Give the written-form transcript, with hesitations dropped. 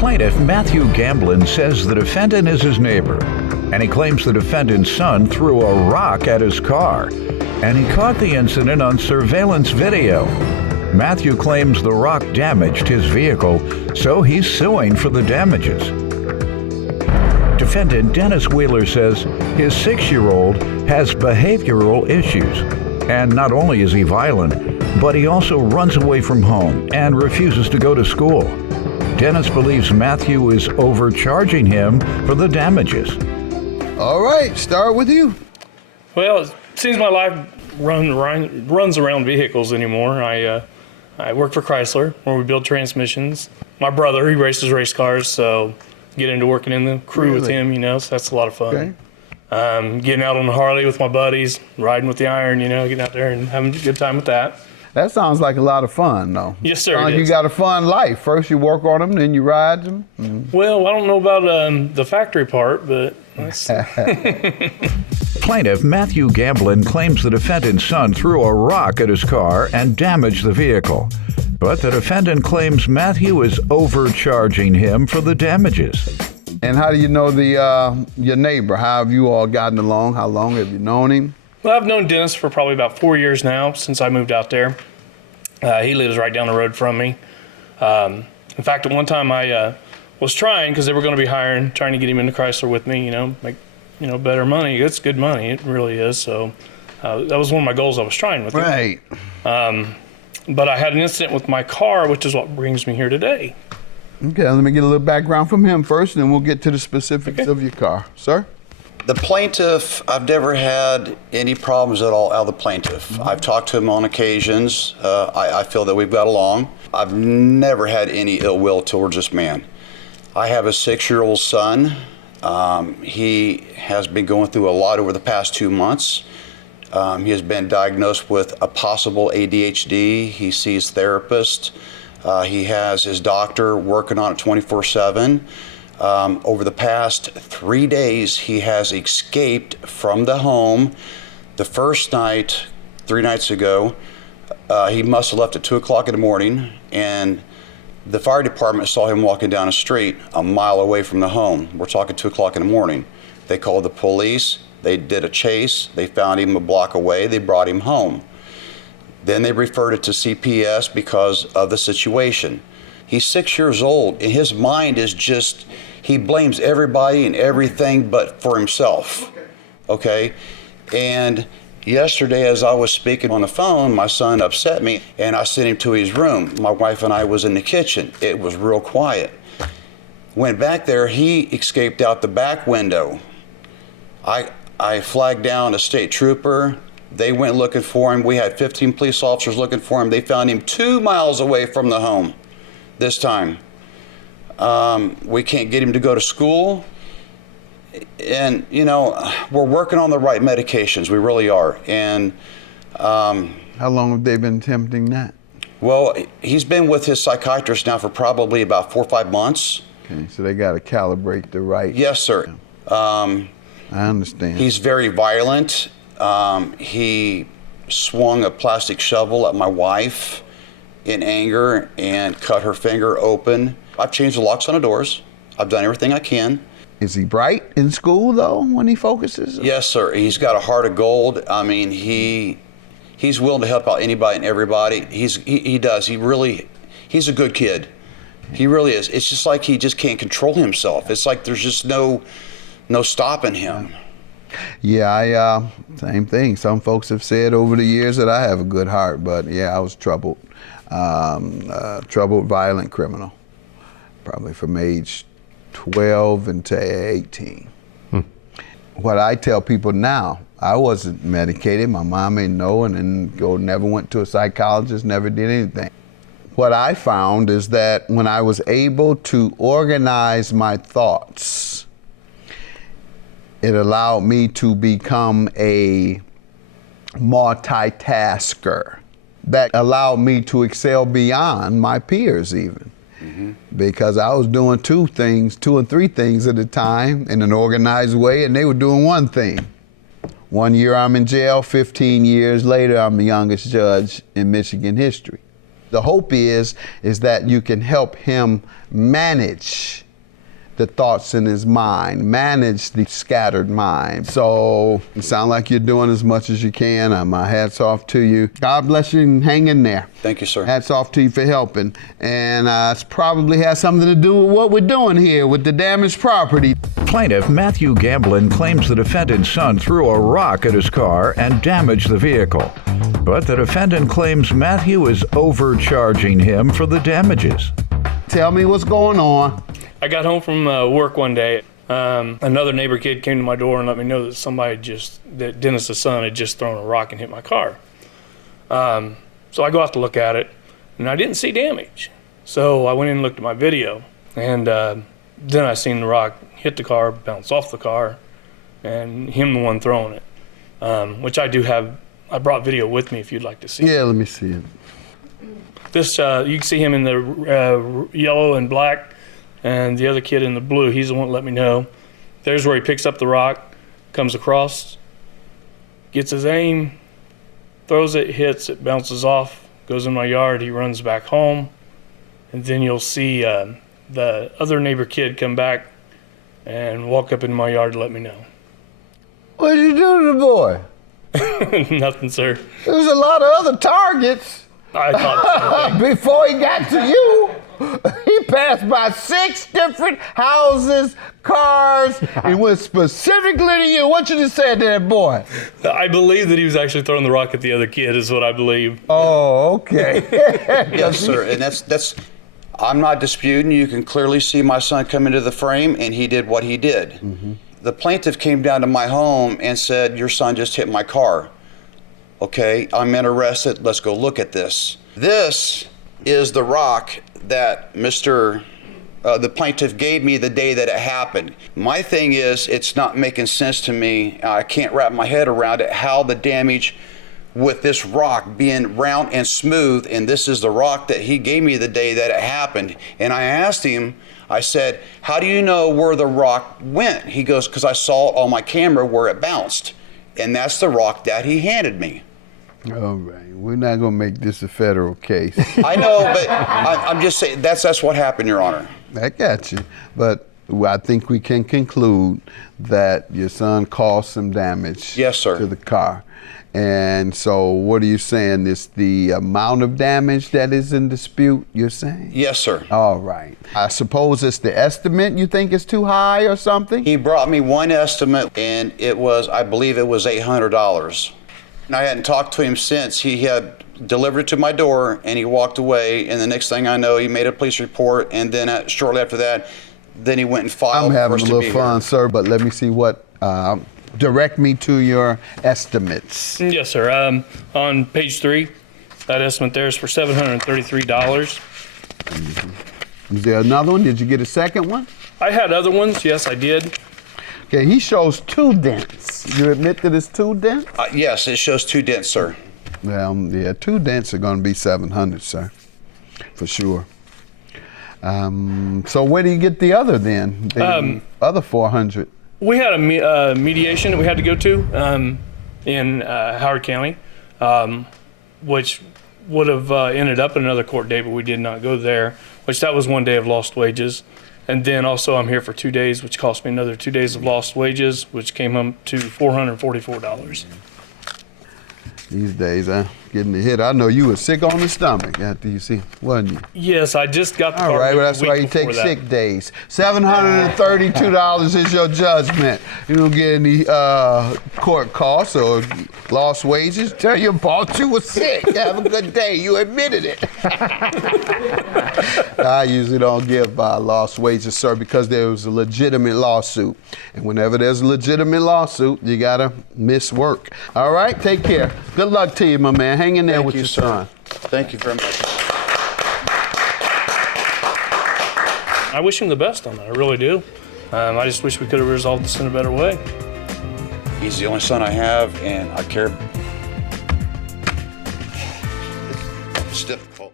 Plaintiff Matthew Gamblin says the defendant is his neighbor, and he claims the defendant's son threw a rock at his car, and he caught the incident on surveillance video. Matthew claims the rock damaged his vehicle, so he's suing for the damages. Defendant Dennis Wheeler says his 6-year-old has behavioral issues, and not only is he violent, but he also runs away from home and refuses to go to school. Dennis believes Matthew is overcharging him for the damages. All right, start with you. Well, it seems my life runs around vehicles anymore. I work for Chrysler, where we build transmissions. My brother, he races race cars, so get into working in the crew with him, so that's a lot of fun. Okay. Getting out on the Harley with my buddies, riding with the iron, getting out there and having a good time with that. That sounds like a lot of fun, though. Yes, sir. You got a fun life. First you work on them, then you ride them. Well, I don't know about the factory part, but that's... Plaintiff Matthew Gamblin claims the defendant's son threw a rock at his car and damaged the vehicle. But the defendant claims Matthew is overcharging him for the damages. And how do you know your neighbor? How have you all gotten along? How long have you known him? Well, I've known Dennis for probably about 4 years now, since I moved out there. He lives right down the road from me. In fact, at one time I was trying, because they were going to be trying to get him into Chrysler with me, make better money. It's good money, it really is. So that was one of my goals I was trying with him. Right. But I had an incident with my car, which is what brings me here today. Okay, let me get a little background from him first, and then we'll get to the specifics of your car. Sir? The plaintiff, I've never had any problems at all out of the plaintiff. I've talked to him on occasions. I feel that we've got along. I've never had any ill will towards this man. I have a 6-year-old son. He has been going through a lot over the past 2 months. He has been diagnosed with a possible ADHD. He sees therapists. He has his doctor working on it 24/7. Over the past 3 days, he has escaped from the home. The first night, 3 nights ago, he must have left at 2 o'clock in the morning, and the fire department saw him walking down a street a mile away from the home. We're talking 2 o'clock in the morning. They called the police. They did a chase. They found him a block away. They brought him home. Then they referred it to CPS because of the situation. He's 6 years old, and his mind is just, he blames everybody and everything but for himself, okay? And yesterday, as I was speaking on the phone, my son upset me, and I sent him to his room. My wife and I was in the kitchen. It was real quiet. Went back there, he escaped out the back window. I flagged down a state trooper. They went looking for him. We had 15 police officers looking for him. They found him 2 miles away from the home this time. We can't get him to go to school. And, we're working on the right medications. We really are. And how long have they been attempting that? Well, he's been with his psychiatrist now for probably about 4 or 5 months. Okay, so they got to calibrate the right. Yes, sir. I understand. He's very violent. He swung a plastic shovel at my wife in anger and cut her finger open. I've changed the locks on the doors. I've done everything I can. Is he bright in school, though, when he focuses? Yes, sir. He's got a heart of gold. I mean, he's willing to help out anybody and everybody. He does. He's a good kid. He really is. It's just like he just can't control himself. It's like there's just no stopping him. Yeah, same thing. Some folks have said over the years that I have a good heart, but yeah, I was troubled. Troubled, violent criminal, probably from age 12 until 18. What I tell people now, I wasn't medicated. My mom ain't know, and never went to a psychologist, never did anything. What I found is that when I was able to organize my thoughts, it allowed me to become a multitasker. That allowed me to excel beyond my peers even. Because I was doing 2 and 3 things at a time in an organized way, and they were doing 1 thing. 1 year I'm in jail, 15 years later I'm the youngest judge in Michigan history. The hope is that you can help him manage the thoughts in his mind, manage the scattered mind. So it sounds like you're doing as much as you can. My hat's off to you. God bless you and hang in there. Thank you, sir. Hats off to you for helping. And it probably has something to do with what we're doing here with the damaged property. Plaintiff Matthew Gamblin claims the defendant's son threw a rock at his car and damaged the vehicle. But the defendant claims Matthew is overcharging him for the damages. Tell me what's going on. I got home from work one day. Another neighbor kid came to my door and let me know that that Dennis's son had just thrown a rock and hit my car. So I go out to look at it, and I didn't see damage. So I went in and looked at my video, and then I seen the rock hit the car, bounce off the car, and him the one throwing it, which I do have. I brought video with me if you'd like to see. Yeah, let me see it. This you can see him in the yellow and black. And the other kid in the blue, he's the one that let me know. There's where he picks up the rock, comes across, gets his aim, throws it, hits, it bounces off, goes in my yard, he runs back home. And then you'll see the other neighbor kid come back and walk up in my yard to let me know. What did you do to the boy? Nothing, sir. There's a lot of other targets. I thought the same thing. Before he got to you, he passed by 6 different houses, cars, and went specifically to you. What you just said to that boy? I believe that he was actually throwing the rock at the other kid is what I believe. Oh, okay. Yes, sir. And that's I'm not disputing. You can clearly see my son come into the frame, and he did what he did. Mm-hmm. The plaintiff came down to my home and said, your son just hit my car. Okay, I'm interested. Let's go look at this. This is the rock that the plaintiff gave me the day that it happened. My thing is, it's not making sense to me. I can't wrap my head around it, how the damage with this rock being round and smooth, and this is the rock that he gave me the day that it happened. And I asked him, I said, how do you know where the rock went? He goes, because I saw it on my camera where it bounced. And that's the rock that he handed me. All right, we're not gonna make this a federal case. I know, but I'm just saying that's what happened, Your Honor. I got you, but I think we can conclude that your son caused some damage. Yes, sir. To the car. And so what are you saying? Is the amount of damage that is in dispute, you're saying? Yes, sir. All right. I suppose it's the estimate you think is too high or something? He brought me one estimate, and I believe it was $800. And I hadn't talked to him since. He had delivered it to my door, and he walked away, and the next thing I know, he made a police report, and then shortly after that, then he went and filed. I'm having for us a to little be fun, here. sir, but let me see what, direct me to your estimates. Yes, sir. On page 3, that estimate there is for $733. Is there another one? Did you get a second one? I had other ones. Yes, I did. Okay, he shows 2 dents. You admit that it's 2 dents? Yes, it shows 2 dents, sir. Well, yeah, 2 dents are going to be $700, sir, for sure. So where do you get the other then? The other $400? We had a mediation that we had to go to in Howard County, which would have ended up in another court date, but we did not go there, which that was 1 day of lost wages. And then also I'm here for 2 days, which cost me another 2 days of lost wages, which came up to $444. These days, getting the hit. I know you were sick on the stomach after you see, wasn't you? Yes, I just got the All right, well, that's why you take sick days. $732 is your judgment. You don't get any court costs or lost wages. Tell your boss you were sick. Have a good day. You admitted it. I usually don't give lost wages, sir, because there was a legitimate lawsuit. And whenever there's a legitimate lawsuit, you gotta miss work. All right, take care. Good luck to you, my man. Hang in there Thank with you, your sir. son. Thank you very much. I wish him the best on that. I really do. I just wish we could have resolved this in a better way. He's the only son I have, and I care. It's difficult.